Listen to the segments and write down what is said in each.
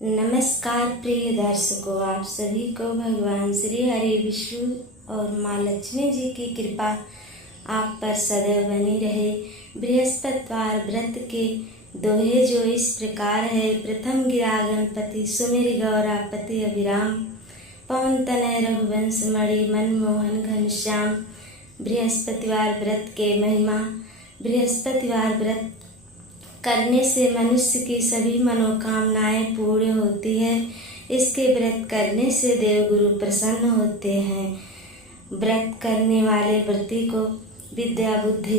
नमस्कार प्रिय दर्शकों, आप सभी को भगवान श्री हरि विष्णु और माँ लक्ष्मी जी की कृपा आप पर सदैव बनी रहे। बृहस्पतिवार व्रत के दोहे जो इस प्रकार है। प्रथम गिरा गणपति सुमिर गौरापति अभिराम, पवन तनय रघुवंश मणि मनमोहन घनश्याम। बृहस्पतिवार व्रत के महिमा। बृहस्पतिवार व्रत करने से मनुष्य की सभी मनोकामनाएं पूर्ण होती है। इसके व्रत करने से देवगुरु प्रसन्न होते हैं। व्रत करने वाले व्रती को विद्या बुद्धि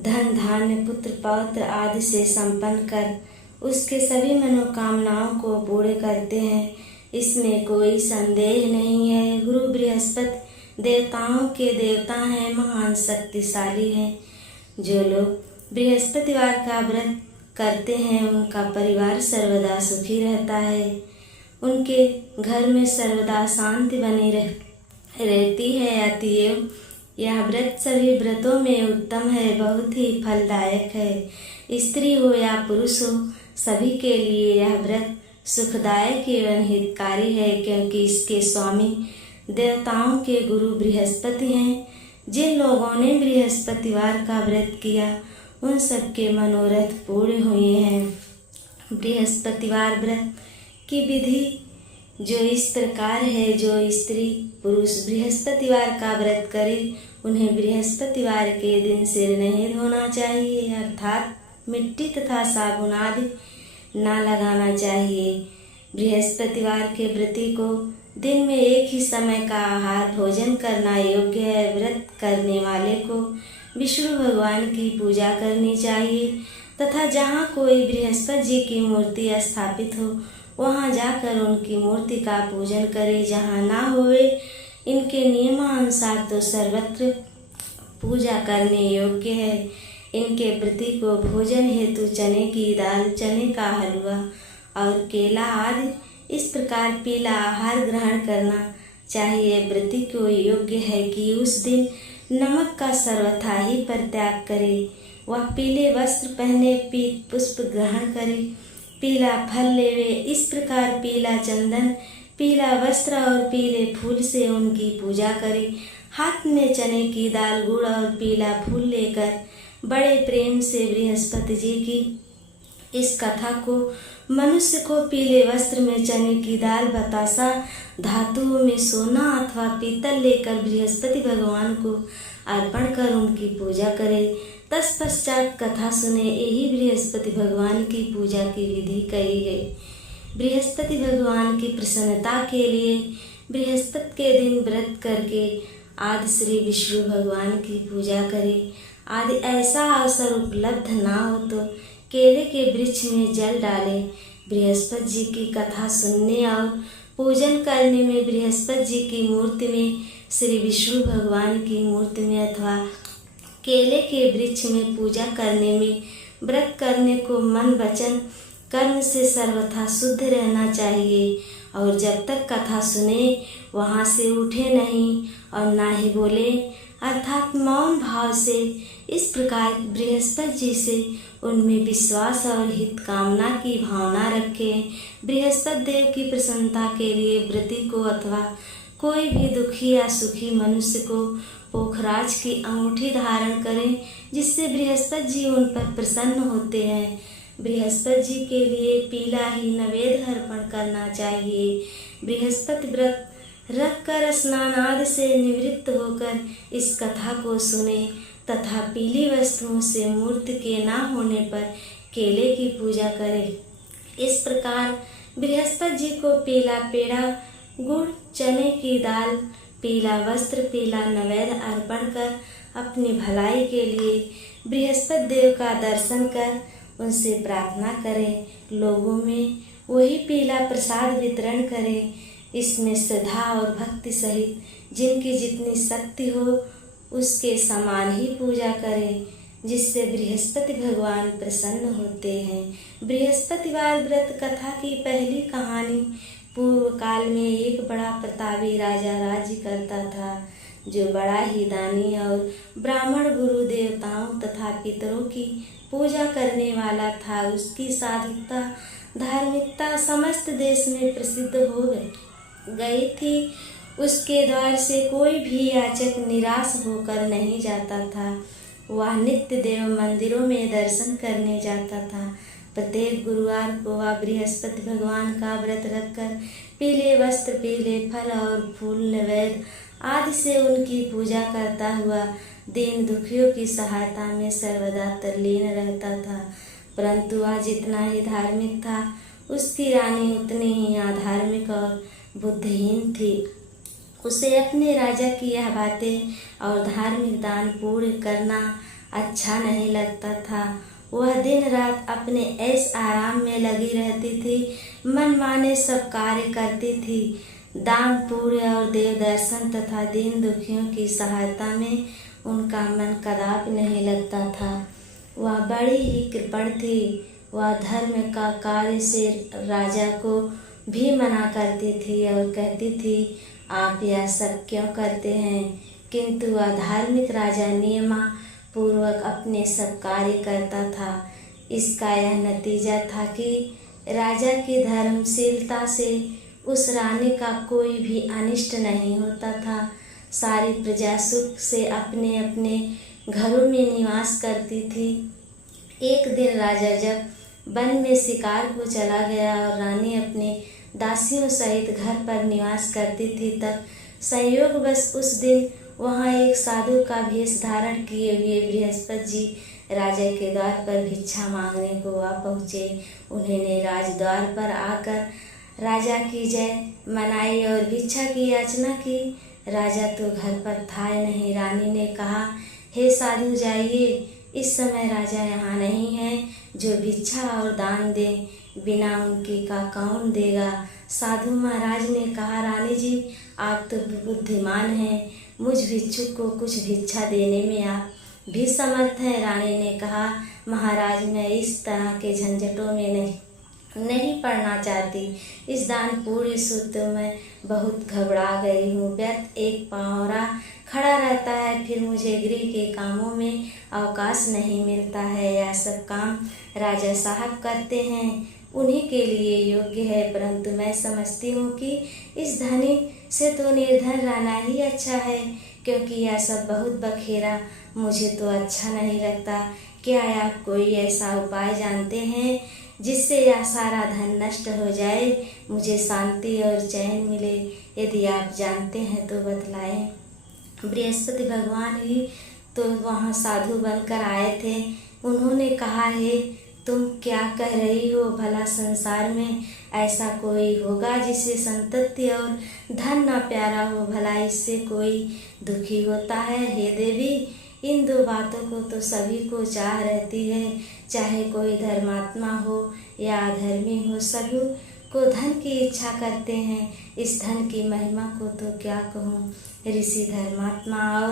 धन धान्य पुत्र पौत्र आदि से संपन्न कर उसके सभी मनोकामनाओं को पूर्ण करते हैं। इसमें कोई संदेह नहीं है। गुरु बृहस्पति देवताओं के देवता हैं, महान शक्तिशाली हैं। जो लोग बृहस्पतिवार का व्रत करते हैं उनका परिवार सर्वदा सुखी रहता है। उनके घर में सर्वदा शांति बनी रहती है। अतएव यह व्रत सभी व्रतों में उत्तम है, बहुत ही फलदायक है। स्त्री हो या पुरुष हो, सभी के लिए यह व्रत सुखदायक एवं हितकारी है, क्योंकि इसके स्वामी देवताओं के गुरु बृहस्पति हैं। जिन लोगों ने बृहस्पतिवार का व्रत किया उन सबके मनोरथ पूर्ण हुए हैं। बृहस्पतिवार व्रत की विधि जो इस प्रकार है। जो स्त्री पुरुष बृहस्पतिवार का व्रत करे उन्हें बृहस्पतिवार के दिन सिर नहीं धोना चाहिए, अर्थात मिट्टी तथा साबुन आदि ना लगाना चाहिए। बृहस्पतिवार के व्रती को दिन में एक ही समय का आहार भोजन करना योग्य है। व्रत करने वाले को विष्णु भगवान की पूजा करनी चाहिए तथा जहाँ कोई बृहस्पति जी की मूर्ति स्थापित हो वहाँ जाकर उनकी मूर्ति का पूजन करे। जहाँ ना होवे इनके नियमानुसार तो सर्वत्र पूजा करने योग्य है। इनके व्रती को भोजन हेतु चने की दाल, चने का हलवा और केला आदि इस प्रकार पीला आहार ग्रहण करना चाहिए। व्रती को योग्य है कि उस दिन नमक का सर्वथा ही परित्याग करे। वह पीले वस्त्र पहने, पीत पुष्प ग्रहण करे, पीला फल लेवे। इस प्रकार पीला चंदन, पीला वस्त्र और पीले फूल से उनकी पूजा करे। हाथ में चने की दाल, गुड़ और पीला फूल लेकर बड़े प्रेम से बृहस्पति जी की इस कथा को मनुष्य को पीले वस्त्र में चने की दाल, बतासा धातुओं में सोना अथवा पीतल लेकर बृहस्पति भगवान को अर्पण कर उनकी पूजा करे। तत्पश्चात कथा सुने। यही बृहस्पति भगवान की पूजा की विधि कही गई। बृहस्पति भगवान की प्रसन्नता के लिए बृहस्पति के दिन व्रत करके आदि श्री विष्णु भगवान की पूजा करे। आदि ऐसा अवसर उपलब्ध ना हो तो केले के वृक्ष में जल डाले। बृहस्पति जी की कथा सुनने और पूजन करने में बृहस्पति जी की मूर्ति में, श्री विष्णु भगवान की मूर्ति में अथवा केले के वृक्ष में पूजा करने में, व्रत करने को मन वचन कर्म से सर्वथा शुद्ध रहना चाहिए। और जब तक कथा सुने वहाँ से उठे नहीं और ना ही बोले, अर्थात मौन भाव से इस प्रकार बृहस्पति जी से उनमें विश्वास और हित कामना की भावना रखें। बृहस्पति देव की प्रसन्नता के लिए व्रती को अथवा कोई भी दुखी या सुखी मनुष्य को पोखराज की अंगूठी धारण करें, जिससे बृहस्पति जी उन पर प्रसन्न होते हैं। बृहस्पति जी के लिए पीला ही नैवेद्य अर्पण करना चाहिए। बृहस्पति व्रत रख कर स्नान आदि से निवृत्त होकर इस कथा को सुने तथा पीली वस्तुओं से मूर्ति के ना होने पर केले की पूजा करें। इस प्रकार बृहस्पति जी को पीला पेड़ा, गुड़, चने की दाल, पीला वस्त्र, पीला नैवेद्य अर्पण कर अपनी भलाई के लिए बृहस्पति देव का दर्शन कर उनसे प्रार्थना करें। लोगों में वही पीला प्रसाद वितरण करें। इसमें श्रद्धा और भक्ति सहित जिनकी जितनी शक्ति हो उसके समान ही पूजा करें, जिससे बृहस्पति भगवान प्रसन्न होते हैं। बृहस्पतिवार व्रत कथा की पहली कहानी। पूर्व काल में एक बड़ा प्रतापी राजा राज्य करता था, जो बड़ा ही दानी और ब्राह्मण गुरु देवताओं तथा पितरों की पूजा करने वाला था। उसकी साधुता, धार्मिकता धार्मिकता समस्त देश में प्रसिद्ध हो गई थी। उसके द्वार से कोई भी याचक निराश होकर नहीं जाता था। वह नित्य देव मंदिरों में दर्शन करने जाता था। प्रत्येक गुरुवार को वह बृहस्पति भगवान का व्रत रखकर पीले वस्त्र, पीले फल और फूल नैवेद्य आदि से उनकी पूजा करता हुआ दीन दुखियों की सहायता में सर्वदा तल्लीन रहता था। परंतु वह जितना ही धार्मिक था, उसकी रानी उतनी ही अधार्मिक और बुद्धिहीन थी। उसे अपने राजा की यह बातें और धार्मिक दान पूर्ण करना अच्छा नहीं लगता था। वह दिन रात अपने ऐश आराम में लगी रहती थी, मन माने सब कार्य करती थी। दान पुण्य और देव दर्शन तथा दीन दुखियों की सहायता में उनका मन कदापि नहीं लगता था। वह बड़ी ही कृपण थी। वह धर्म का कार्य से राजा को भी मना करती थी और कहती थी, आप यह सब क्यों करते हैं? किंतु वह धार्मिक राजा नियमा पूर्वक अपने सब कार्य करता था। इसका यह नतीजा था कि राजा की धर्मशीलता से उस रानी का कोई भी अनिष्ट नहीं होता था। सारी प्रजा सुख से अपने अपने घरों में निवास करती थी। एक दिन राजा जब वन में शिकार को चला गया और रानी अपने दासियों सहित घर पर निवास करती थी, तब संयोगवश उस दिन वहाँ एक साधु का वेश धारण किए हुए बृहस्पति जी राजा के द्वार पर भिक्षा मांगने को आ पहुँचे। उन्होंने राजद्वार पर आकर राजा की जय मनाई और भिक्षा की याचना की। राजा तो घर पर था ही नहीं। रानी ने कहा, हे साधु जाइए, इस समय राजा यहाँ नहीं है जो भिक्षा और दान दे, बिना उनके का कौन देगा? साधु महाराज ने कहा, रानी जी आप तो बुद्धिमान हैं, मुझ भिक्षुक को कुछ भिक्षा देने में आप भी समर्थ हैं। रानी ने कहा, महाराज मैं इस तरह के झंझटों में नहीं पड़ना चाहती। इस दान पूर्ण सूत्र में बहुत घबरा गई हूँ। व्यर्थ एक पावरा खड़ा रहता है, फिर मुझे गृह के कामों में अवकाश नहीं मिलता है। यह सब काम राजा साहब करते हैं, उन्हीं के लिए योग्य है। परंतु मैं समझती हूँ कि इस धनी से तो निर्धन रहना ही अच्छा है, क्योंकि यह सब बहुत बखेरा मुझे तो अच्छा नहीं लगता। क्या आप कोई ऐसा उपाय जानते हैं जिससे यह सारा धन नष्ट हो जाए, मुझे शांति और चैन मिले? यदि आप जानते हैं तो बतलाएं। बृहस्पति भगवान ही तो वहाँ साधु बनकर आए थे। उन्होंने कहा, है तुम क्या कह रही हो? भला संसार में ऐसा कोई होगा जिसे संतति और धन ना प्यारा हो? भला इससे कोई दुखी होता है? हे देवी, इन दो बातों को तो सभी को चाह रहती है, चाहे कोई धर्मात्मा हो या अधर्मी हो, सभी को धन की इच्छा करते हैं। इस धन की महिमा को तो क्या कहूँ। ऋषि, धर्मात्मा और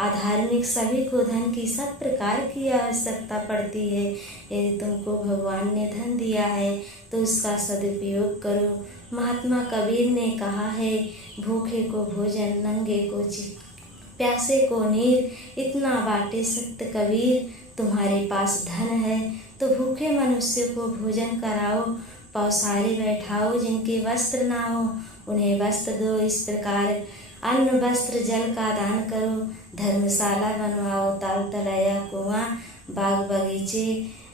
अधार्मिक सभी को धन की सब प्रकार की आवश्यकता पड़ती है। यदि तुमको भगवान ने धन दिया है तो उसका सदुपयोग करो। महात्मा कबीर ने कहा है, भूखे को भोजन, नंगे को प्यासे को नीर, इतना बाटे सत्य कबीर। तुम्हारे पास धन है तो भूखे मनुष्य को भोजन कराओ, पौसारे बैठाओ, जिनके वस्त्र ना हो उन्हें वस्त्र दो। इस प्रकार अन्न, वस्त्र, जल का दान करो। धर्मशाला बनवाओ, ताल तलैया, कुआं, बाग बगीचे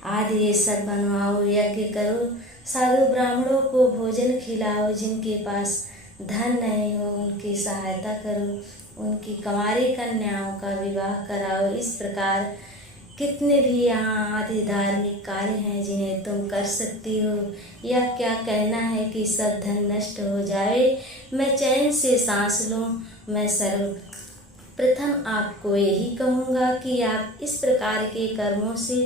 आदि ये सब बनवाओ। यज्ञ करो, साधु ब्राह्मणों को भोजन खिलाओ। जिनके पास धन नहीं हो उनकी सहायता करो, उनकी कंवारी कन्याओं का विवाह कराओ। इस प्रकार कितने भी यहाँ आदि धार्मिक कार्य हैं जिन्हें तुम कर सकती हो। यह क्या कहना है कि सब धन नष्ट हो जाए, मैं चैन से सांस लूँ? मैं सर्वप्रथम आपको यही कहूँगा कि आप इस प्रकार के कर्मों से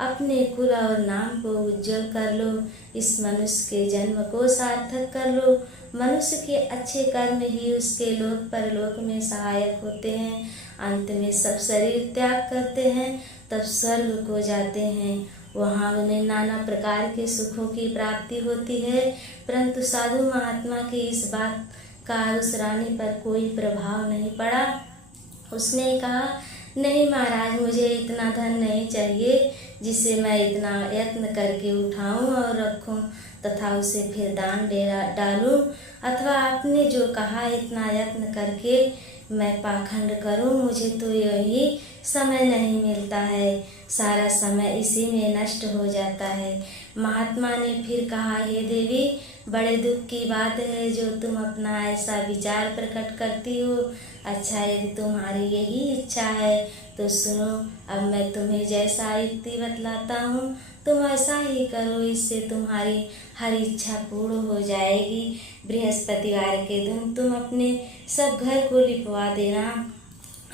अपने कुल और नाम को उज्जवल कर लो, इस मनुष्य के जन्म को सार्थक कर लो। मनुष्य के अच्छे कर्म ही उसके लोक परलोक में सहायक होते हैं। अंत में सब शरीर त्याग करते हैं, तब स्वर्ग को जाते हैं। वहाँ उन्हें नाना प्रकार के सुखों की प्राप्ति होती है। परंतु साधु महात्मा की इस बात का उस रानी पर कोई प्रभाव नहीं पड़ा। उसने कहा, नहीं महाराज, मुझे इतना धन नहीं चाहिए जिसे मैं इतना यत्न करके उठाऊं और रखूं। तथा उसे फिर दान डालूं, अथवा आपने जो कहा इतना यत्न करके मैं पाखंड करूं, मुझे तो यही समय नहीं मिलता है, सारा समय इसी में नष्ट हो जाता है। महात्मा ने फिर कहा, हे देवी, बड़े दुख की बात है जो तुम अपना ऐसा विचार प्रकट करती हो। अच्छा, यदि तुम्हारी यही इच्छा है तो सुनो, अब मैं तुम्हें जैसा युक्ति बतलाता हूँ तुम ऐसा ही करो, इससे तुम्हारी हर इच्छा पूर्ण हो जाएगी। बृहस्पतिवार के दिन तुम अपने सब घर को लिपवा देना।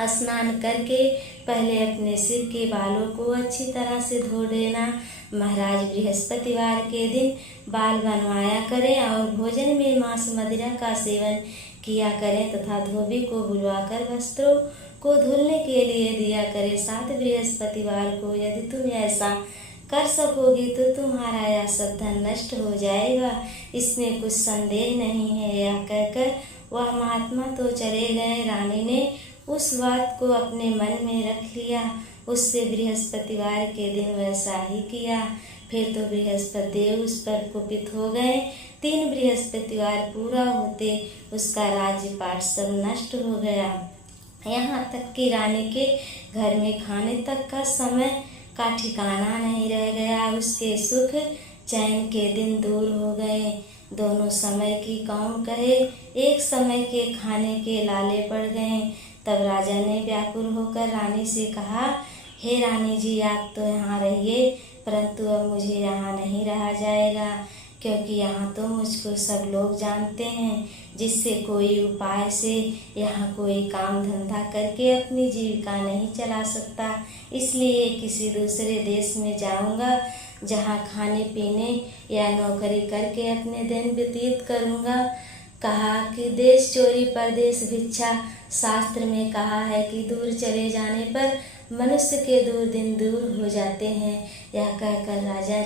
स्नान करके पहले अपने सिर के बालों को अच्छी तरह से धो देना। महाराज बृहस्पतिवार के दिन बाल बनवाया करें और भोजन में मांस मदिरा का सेवन किया करें तथा धोबी को बुलवाकर वस्त्रों को धुलने के लिए दिया करें। साथ बृहस्पतिवार को यदि तुम ऐसा कर सकोगी तो तुम्हारा यह सब धन नष्ट हो जाएगा, इसमें कुछ संदेह नहीं है। यह कहकर वह महात्मा तो चले गए। रानी ने उस बात को अपने मन में रख लिया। उससे बृहस्पतिवार के दिन वैसा ही किया। फिर तो बृहस्पति देव उस पर कुपित हो गए। 3 बृहस्पतिवार पूरा होते उसका राज्यपाट सब नष्ट हो गया। यहाँ तक कि रानी के घर में खाने तक का समय का ठिकाना नहीं रह गया। उसके सुख चैन के दिन दूर हो गए। दोनों समय की कौन कहे, एक समय के खाने के लाले पड़ गए। तब राजा ने व्याकुल होकर रानी से कहा, हे रानी जी, आप तो यहाँ रहिए, परंतु अब मुझे यहाँ नहीं रहा जाएगा, क्योंकि यहाँ तो मुझको सब लोग जानते हैं, जिससे कोई उपाय से यहाँ कोई काम धंधा करके अपनी जीविका नहीं चला सकता। इसलिए किसी दूसरे देश में जाऊँगा, जहाँ खाने पीने या नौकरी करके अपने दिन व्यतीत करूँगा। कहा कि देश चोरी परदेश भिक्षा, शास्त्र में कहा है कि दूर चले जाने पर मनुष्य के दिन दूर हो जाते हैं। यह कहकर राजा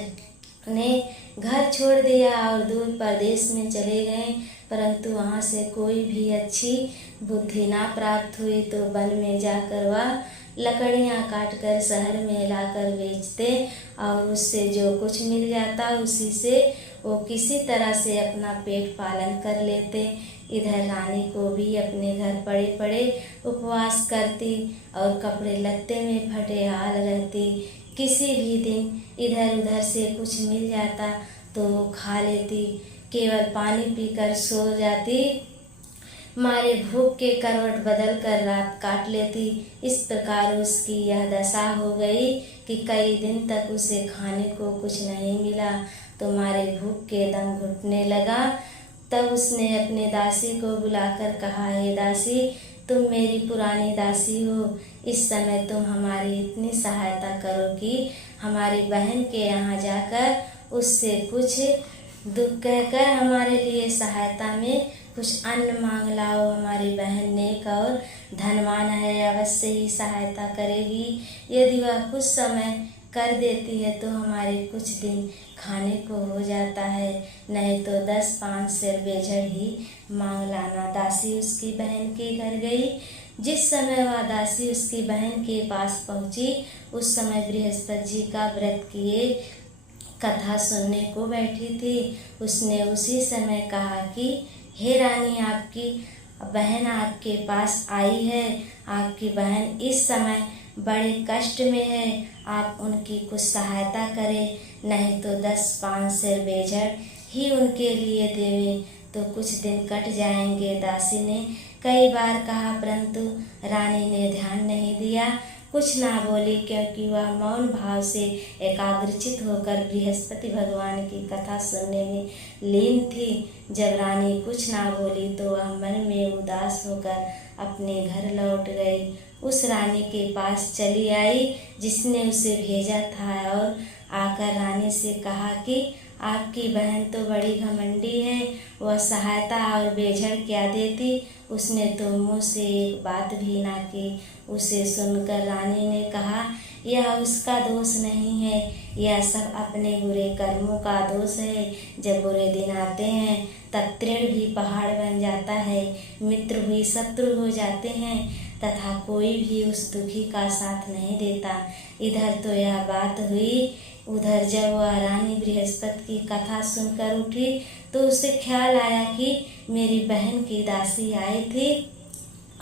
ने घर छोड़ दिया और दूर परदेश में चले गए, परंतु वहाँ से कोई भी अच्छी बुद्धि ना प्राप्त हुई तो वन में जाकर वह लकड़ियाँ काटकर शहर में लाकर बेचते और उससे जो कुछ मिल जाता उसी से वो किसी तरह से अपना पेट पालन कर लेते। इधर रानी को भी अपने घर पड़े पड़े उपवास करती और कपड़े लत्ते में फटे हाल रहती। किसी भी दिन इधर उधर से कुछ मिल जाता तो वो खा लेती, केवल पानी पीकर सो जाती, मारे भूख के करवट बदल कर रात काट लेती। इस प्रकार उसकी यह दशा हो गई कि कई दिन तक उसे खाने को कुछ नहीं मिला, तो मारे भूख के दम घुटने लगा। तब उसने अपने दासी को बुलाकर कहा, हे दासी, तुम मेरी पुरानी दासी हो, इस समय तुम हमारी इतनी सहायता करो कि हमारी बहन के यहाँ जाकर उससे कुछ दुख कहकर हमारे लिए सहायता में कुछ अन्न मांग लाओ। हमारी बहन नेक और धनवान है, अवश्य ही सहायता करेगी। यदि वह कुछ समय कर देती है तो हमारे कुछ दिन खाने को हो जाता है, नहीं तो 10-5 सेर बेझड़ ही मांग लाना। दासी उसकी बहन के घर गई। जिस समय वह दासी उसकी बहन के पास पहुंची, उस समय बृहस्पति जी का व्रत किए कथा सुनने को बैठी थी। उसने उसी समय कहा कि हे रानी, आपकी बहन आपके पास आई है। आपकी बहन इस समय बड़े कष्ट में है, आप उनकी कुछ सहायता करें, नहीं तो 10-5 सेर बेझड़ ही उनके लिए देवें तो कुछ दिन कट जाएंगे। दासी ने कई बार कहा, परंतु रानी ने ध्यान नहीं दिया, कुछ ना बोली, क्योंकि वह मौन भाव से एकाग्रचित होकर बृहस्पति भगवान की कथा सुनने में लीन थी। जब रानी कुछ ना बोली तो वह मन में उदास होकर अपने घर लौट गई। उस रानी के पास चली आई जिसने उसे भेजा था और आकर रानी से कहा कि आपकी बहन तो बड़ी घमंडी है, वह सहायता और बेझड़ क्या देती, उसने तो मुँह से एक बात भी ना की। उसे सुनकर रानी ने कहा, यह उसका दोष नहीं है, यह सब अपने बुरे कर्मों का दोष है। जब बुरे दिन आते हैं तब तृण भी पहाड़ बन जाता है, मित्र भी शत्रु हो जाते हैं तथा कोई भी उस दुखी का साथ नहीं देता। इधर तो यह बात हुई उधर जब वह रानी बृहस्पति की कथा सुनकर उठी तो उसे ख्याल आया कि मेरी बहन की दासी आई थी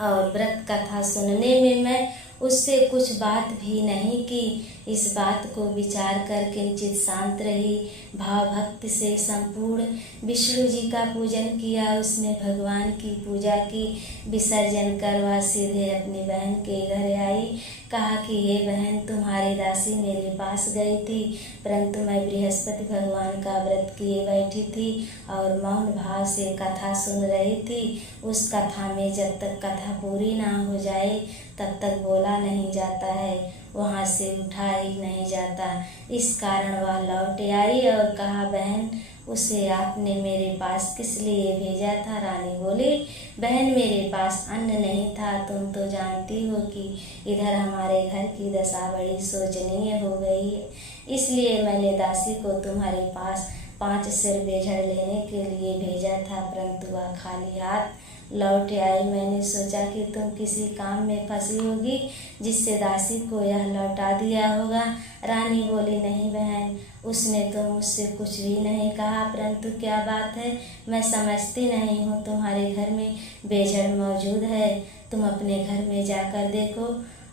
और व्रत कथा सुनने में मैं उससे कुछ बात भी नहीं की। इस बात को विचार कर किंचित शांत रही। भाव भक्ति से संपूर्ण विष्णु जी का पूजन किया। उसने भगवान की पूजा की। विसर्जन कर वह सीधे अपनी बहन के घर आई। कहा कि हे बहन, तुम्हारी दासी मेरे पास गई थी, परंतु मैं बृहस्पति भगवान का व्रत किए बैठी थी और मौन भाव से कथा सुन रही थी। उस कथा में जब तक कथा पूरी ना हो जाए तब तक बोला नहीं जाता है, वहाँ से उठा ही नहीं जाता। इस कारण वह लौट आई और कहा, बहन, उसे आपने मेरे पास किस लिए भेजा था? रानी बोली, बहन, मेरे पास अन्न नहीं था। तुम तो जानती हो कि इधर हमारे घर की दशा बड़ी शोचनीय हो गई है, इसलिए मैंने दासी को तुम्हारे पास 5 सिर बेझड़ लेने के लिए भेजा था, परंतु वह खाली हाथ लौट आई। मैंने सोचा कि तुम किसी काम में फंसी होगी जिससे दासी को यह लौटा दिया होगा। रानी बोली, नहीं बहन, उसने तो मुझसे कुछ भी नहीं कहा, परंतु क्या बात है मैं समझती नहीं हूँ। तुम्हारे घर में बेझड़ मौजूद है, तुम अपने घर में जाकर देखो।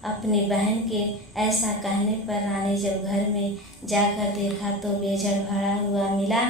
अपनी बहन के ऐसा कहने पर रानी जब घर में जाकर देखा तो बेझड़ भरा हुआ मिला।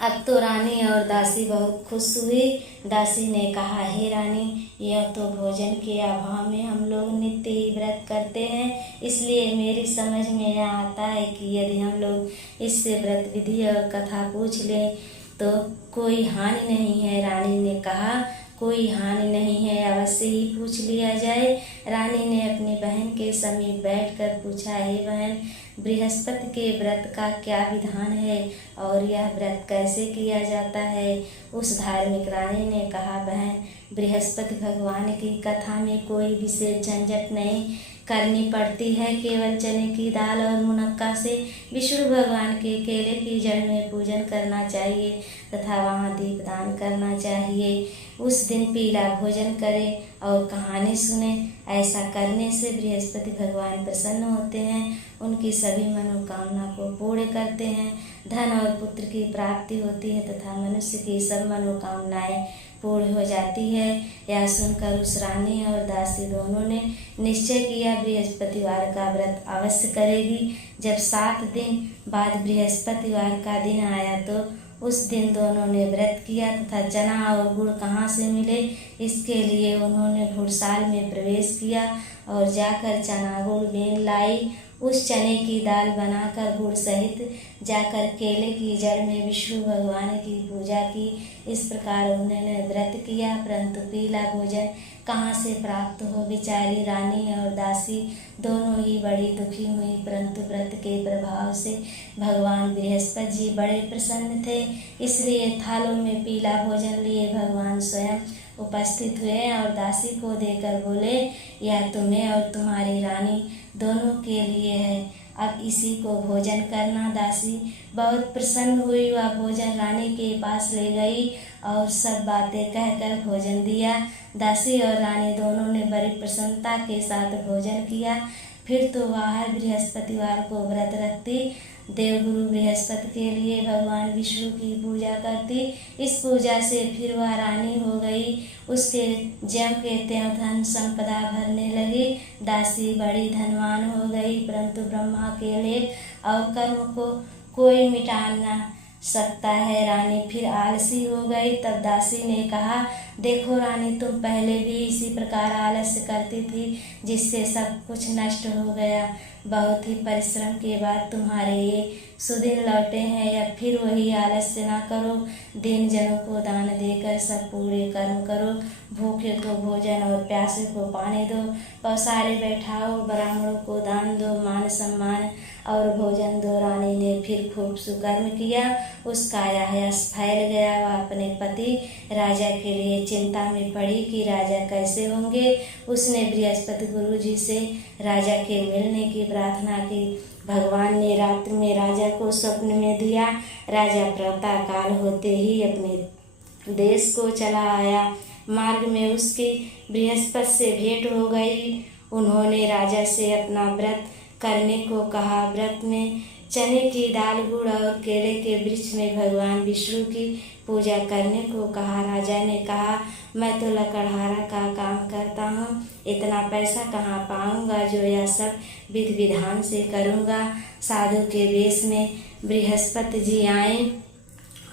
अब तो रानी और दासी बहुत खुश हुई। दासी ने कहा, हे रानी, यह तो भोजन के अभाव में हम लोग नित्य ही व्रत करते हैं, इसलिए मेरी समझ में आता है कि यदि हम लोग इससे व्रत विधि और कथा पूछ लें तो कोई हानि नहीं है। रानी ने कहा, कोई हानि नहीं है, अवश्य ही पूछ लिया जाए। रानी ने अपनी बहन के समीप बैठकर पूछा, हे बहन, बृहस्पति के व्रत का क्या विधान है और यह व्रत कैसे किया जाता है? उस धार्मिक रानी ने कहा, बहन, बृहस्पति भगवान की कथा में कोई विशेष झंझट नहीं करनी पड़ती है। केवल चने की दाल और मुनक्का से विष्णु भगवान के केले की जड़ में पूजन करना चाहिए तथा वहाँ दीपदान करना चाहिए। उस दिन पीला भोजन करें और कहानी सुने। ऐसा करने से बृहस्पति भगवान प्रसन्न होते हैं, उनकी सभी मनोकामना को पूर्ण करते हैं, धन और पुत्र की प्राप्ति होती है तथा मनुष्य की सब मनोकामनाएं पूर्ण हो जाती है। यह सुनकर उस रानी और दासी दोनों ने निश्चय किया बृहस्पतिवार का व्रत अवश्य करेगी। जब 7 दिन बाद बृहस्पतिवार का दिन आया तो उस दिन दोनों ने व्रत किया तथा चना और गुड़ कहाँ से मिले इसके लिए उन्होंने घुड़साल में प्रवेश किया और जाकर चना गुड़ बेन लाई। उस चने की दाल बनाकर गुड़ सहित जाकर केले की जड़ में विष्णु भगवान की पूजा की। इस प्रकार उन्होंने व्रत किया, परंतु पीला भोजन कहाँ से प्राप्त हो? बेचारी रानी और दासी दोनों ही बड़ी दुखी हुई, परंतु व्रत के प्रभाव से भगवान बृहस्पति जी बड़े प्रसन्न थे, इसलिए थालों में पीला भोजन लिए भगवान स्वयं उपस्थित हुए और दासी को देकर बोले, यह तुम्हें और तुम्हारी रानी दोनों के लिए है, अब इसी को भोजन करना। दासी बहुत प्रसन्न हुई, वह भोजन रानी के पास ले गई और सब बातें कहकर भोजन दिया। दासी और रानी दोनों ने बड़ी प्रसन्नता के साथ भोजन किया। फिर तो वह बृहस्पतिवार को व्रत रखती, देवगुरु बृहस्पति के लिए भगवान विष्णु की पूजा करती। इस पूजा से फिर वह रानी हो गई। उसके ज्यों के त्यों धन संपदा भरने लगी। दासी बड़ी धनवान हो गई, परंतु ब्रह्मा के लेख और कर्म को कोई मिटा न सकता है। रानी फिर आलसी हो गई। तब दासी ने कहा, देखो रानी, तुम पहले भी इसी प्रकार आलस्य करती थी जिससे सब कुछ नष्ट हो गया। बहुत ही परिश्रम के बाद तुम्हारे ये सुदिन लौटे हैं, या फिर वही आलस्य ना करो। दीन जनों को दान देकर सब पूरे कर्म करो। भूखे को भोजन और प्यासे को पानी दो। पसारे बैठाओ, ब्राह्मणों को दान दो, मान सम्मान और भोजन दो। रानी ने फिर खूब सुकर्म किया। उसका यश फैल गया। वह अपने पति राजा के लिए चिंता में पड़ी कि राजा कैसे होंगे। उसने बृहस्पति गुरु जी से राजा के मिलने की प्रार्थना की। भगवान ने रात्रि में राजा को स्वप्न में दिया। राजा प्रातः काल होते ही अपने देश को चला आया। मार्ग में उसकी बृहस्पति से भेंट हो गई। उन्होंने राजा से अपना व्रत करने को कहा। व्रत में चने की दाल, गुड़ और केले के वृक्ष में भगवान विष्णु की पूजा करने को कहा। राजा ने कहा, मैं तो लकड़हारा का काम करता हूँ, इतना पैसा कहाँ पाऊँगा जो यह सब विधि विधान से करूँगा। साधु के वेश में बृहस्पति जी आए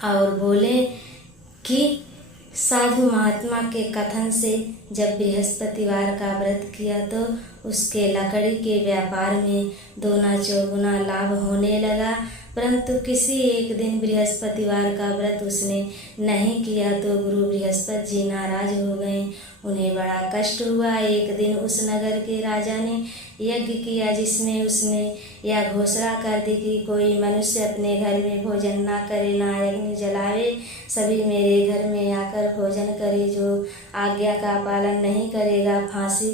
और बोले कि साधु महात्मा के कथन से जब बृहस्पतिवार का व्रत किया तो उसके लकड़ी के व्यापार में दोना चौगुना लाभ होने लगा। परंतु किसी एक दिन बृहस्पतिवार का व्रत उसने नहीं किया तो गुरु बृहस्पति जी नाराज हो गए। उन्हें बड़ा कष्ट हुआ। एक दिन उस नगर के राजा ने यज्ञ किया जिसमें उसने यह घोषणा कर दी कि कोई मनुष्य अपने घर में भोजन ना करे, ना अग्नि जलावे, सभी मेरे घर में आकर भोजन करे। जो आज्ञा का पालन नहीं करेगा फांसी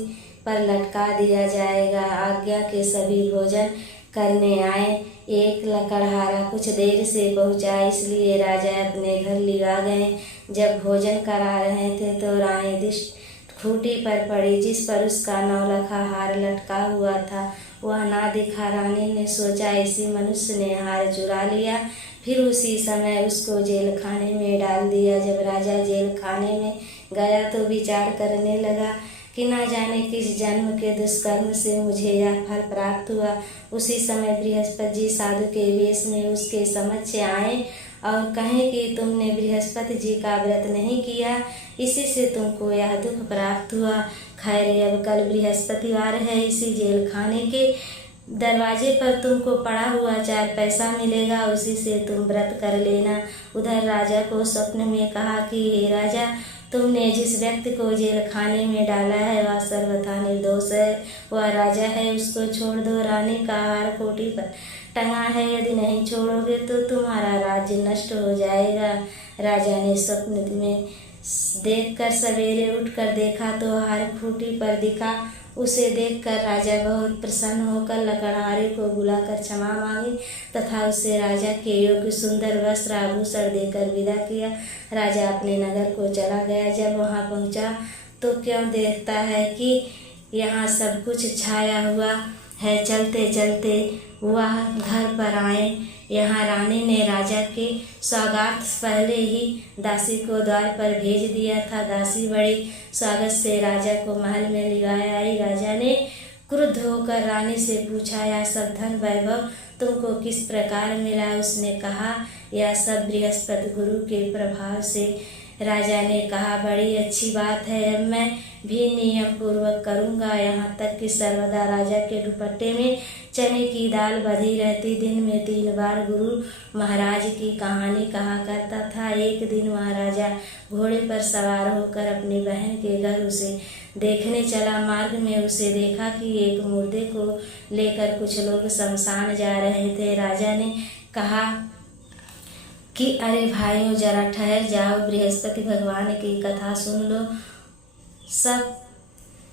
पर लटका दिया जाएगा। आज्ञा के सभी भोजन करने आए। एक लकड़हारा कुछ देर से पहुंचा, इसलिए राजा अपने घर लिवा गए। जब भोजन करा रहे थे तो रानी दृष्टि खूंटी पर पड़ी जिस पर उसका नौलखा हार लटका हुआ था। वह ना दिखा। रानी ने सोचा इसी मनुष्य ने हार चुरा लिया। फिर उसी समय उसको जेल खाने में डाल दिया। जब राजा जेल खाने में गया तो विचार करने लगा कि ना जाने किस जन्म के दुष्कर्म से मुझे यह फल प्राप्त हुआ। उसी समय बृहस्पति जी साधु के वेश में उसके समक्ष आए और कहें कि तुमने बृहस्पति जी का व्रत नहीं किया, इसी से तुमको यह दुख प्राप्त हुआ। खैर अब कल बृहस्पतिवार है, इसी जेल खाने के दरवाजे पर तुमको पड़ा हुआ 4 पैसा मिलेगा, उसी से तुम व्रत कर लेना। उधर राजा को स्वप्न में कहा कि हे राजा, तुमने जिस व्यक्ति को जेल खाने में डाला है वह सर्वथा निर्दोष है, वह राजा है, उसको छोड़ दो। रानी का हार कोठी पर टंगा है, यदि नहीं छोड़ोगे तो तुम्हारा राज्य नष्ट हो जाएगा। राजा ने स्वप्न में देखकर सवेरे उठकर देखा तो हार खूंटी पर दिखा। उसे देखकर राजा बहुत प्रसन्न होकर लकड़हारे को बुलाकर क्षमा मांगी तथा उसे राजा के योग्य सुंदर वस्त्र आभूषण देकर विदा किया। राजा अपने नगर को चला गया। जब वहां पहुंचा तो क्यों देखता है कि यहाँ सब कुछ छाया हुआ है। चलते चलते वह घर पर आए। यहाँ रानी ने राजा के स्वागत पहले ही दासी को द्वार पर भेज दिया था। दासी बड़ी स्वागत से राजा को महल में लिवाए आई। राजा ने क्रुद्ध होकर रानी से पूछा, यह सब धन वैभव तुमको किस प्रकार मिला? उसने कहा, यह सब बृहस्पति गुरु के प्रभाव से। राजा ने कहा, बड़ी अच्छी बात है, अब मैं भी नियम पूर्वक करूँगा। यहाँ तक कि सर्वदा राजा के दुपट्टे में चने की दाल बधी रहती। दिन में 3 बार गुरु महाराज की कहानी कहा करता था। एक दिन महाराजा घोड़े पर सवार होकर अपनी बहन के घर उसे देखने चला। मार्ग में उसे देखा कि एक मुर्दे को लेकर कुछ लोग शमशान जा रहे थे। राजा ने कहा कि अरे भाइयों, जरा ठहर जाओ, बृहस्पति भगवान की कथा सुन लो। सब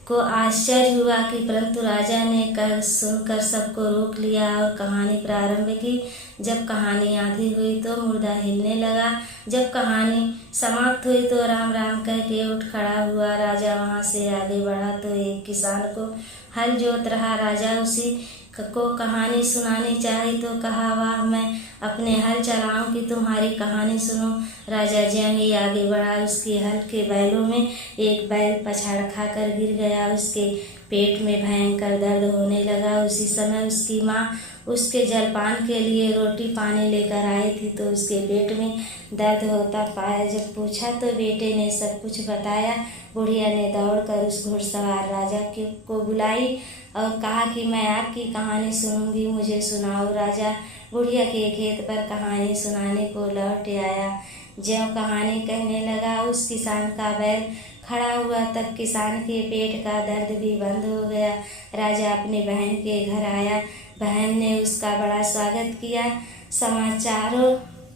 को आश्चर्य हुआ कि परंतु राजा ने सुनकर सबको रोक लिया और कहानी प्रारंभ की। जब कहानी आधी हुई तो मुर्दा हिलने लगा। जब कहानी समाप्त हुई तो राम राम कह के उठ खड़ा हुआ। राजा वहां से आगे बढ़ा तो एक किसान को हल जोत रहा। राजा उसी को कहानी सुनानी चाही तो कहा, वाह, मैं अपने हल चलाऊं कि तुम्हारी कहानी सुनो। राजा ज्यों ही आगे बढ़ा, उसके हल के बैलों में एक बैल पछाड़ खाकर गिर गया। उसके पेट में भयंकर दर्द होने लगा। उसी समय उसकी माँ उसके जलपान के लिए रोटी पानी लेकर आई थी तो उसके पेट में दर्द होता पाया। जब पूछा तो बेटे ने सब कुछ बताया। बुढ़िया ने दौड़कर उस घुड़सवार राजा को बुलाई और कहा कि मैं आपकी कहानी सुनूंगी, मुझे सुनाओ। राजा बुढ़िया के खेत पर कहानी सुनाने को लौट आया। ज्यों कहानी कहने लगा, उस किसान का बैल खड़ा हुआ तब किसान के पेट का दर्द भी बंद हो गया। राजा अपनी बहन के घर आया। बहन ने उसका बड़ा स्वागत किया। समाचारों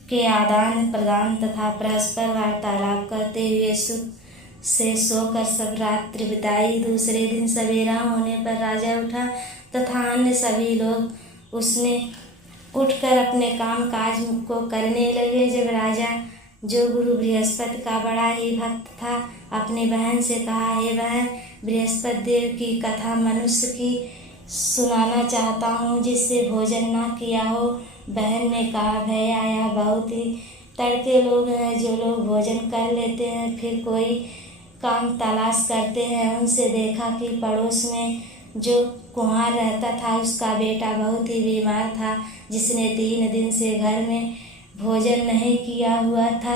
के आदान प्रदान तथा परस्पर वार्तालाप करते हुए सुख से सोकर सब रात्रि बिताई। दूसरे दिन सवेरा होने पर राजा उठा तथा अन्य सभी लोग उसने उठकर अपने काम काज को करने लगे। जब राजा, जो गुरु बृहस्पति का बड़ा ही भक्त था, अपनी बहन से कहा, हे बहन, बृहस्पति देव की कथा मनुष्य की सुनाना चाहता हूँ जिससे भोजन ना किया हो। बहन ने कहा, भैया यह बहुत ही तड़के लोग हैं जो लोग भोजन कर लेते हैं फिर कोई काम तलाश करते हैं। उनसे देखा कि पड़ोस में जो कुम्हार रहता था उसका बेटा बहुत ही बीमार था, जिसने 3 दिन से घर में भोजन नहीं किया हुआ था।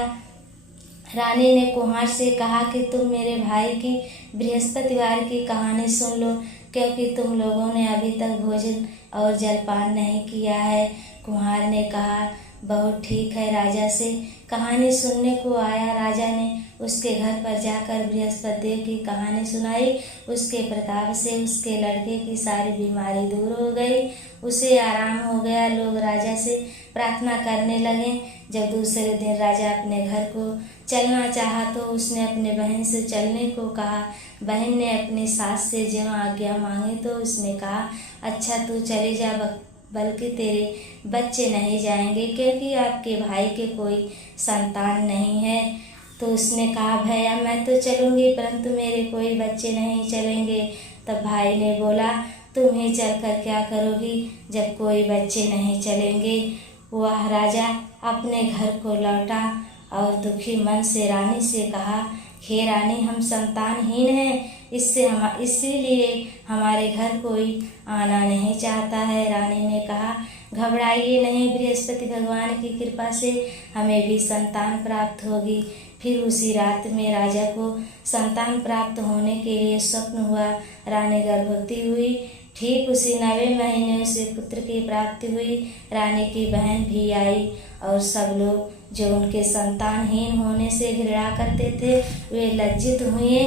रानी ने कुम्हार से कहा कि तुम मेरे भाई की बृहस्पतिवार की कहानी सुन लो, क्योंकि तुम लोगों ने अभी तक भोजन और जलपान नहीं किया है। कुम्हार ने कहा, बहुत ठीक है। राजा से कहानी सुनने को आया। राजा ने उसके घर पर जाकर बृहस्पति की कहानी सुनाई। उसके प्रताप से उसके लड़के की सारी बीमारी दूर हो गई, उसे आराम हो गया। लोग राजा से प्रार्थना करने लगे। जब दूसरे दिन राजा अपने घर को चलना चाहा तो उसने अपने बहन से चलने को कहा। बहन ने अपनी सास से जब आज्ञा मांगी तो उसने कहा, अच्छा तू चली जा, बल्कि तेरे बच्चे नहीं जाएंगे क्योंकि आपके भाई के कोई संतान नहीं है। तो उसने कहा, भैया मैं तो चलूँगी परंतु मेरे कोई बच्चे नहीं चलेंगे। तब भाई ने बोला, तुम ही चलकर क्या करोगी जब कोई बच्चे नहीं चलेंगे। वह राजा अपने घर को लौटा और दुखी मन से रानी से कहा, हे रानी, हम संतानहीन हैं, इसीलिए हमारे घर कोई आना नहीं चाहता है। रानी ने कहा, घबराइए नहीं, बृहस्पति भगवान की कृपा से हमें भी संतान प्राप्त होगी। फिर उसी रात में राजा को संतान प्राप्त होने के लिए स्वप्न हुआ। रानी गर्भवती हुई। ठीक उसी 9वें महीने उसे पुत्र की प्राप्ति हुई। रानी की बहन भी आई और सब लोग जो उनके संतानहीन होने से घृणा करते थे वे लज्जित हुए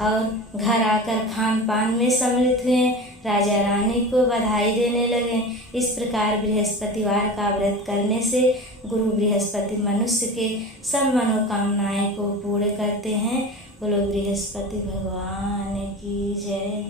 और घर आकर खान पान में सम्मिलित हुए। राजा रानी को बधाई देने लगे। इस प्रकार बृहस्पतिवार का व्रत करने से गुरु बृहस्पति मनुष्य के सब मनोकामनाएं को पूर्ण करते हैं। बोलो बृहस्पति भगवान की जय।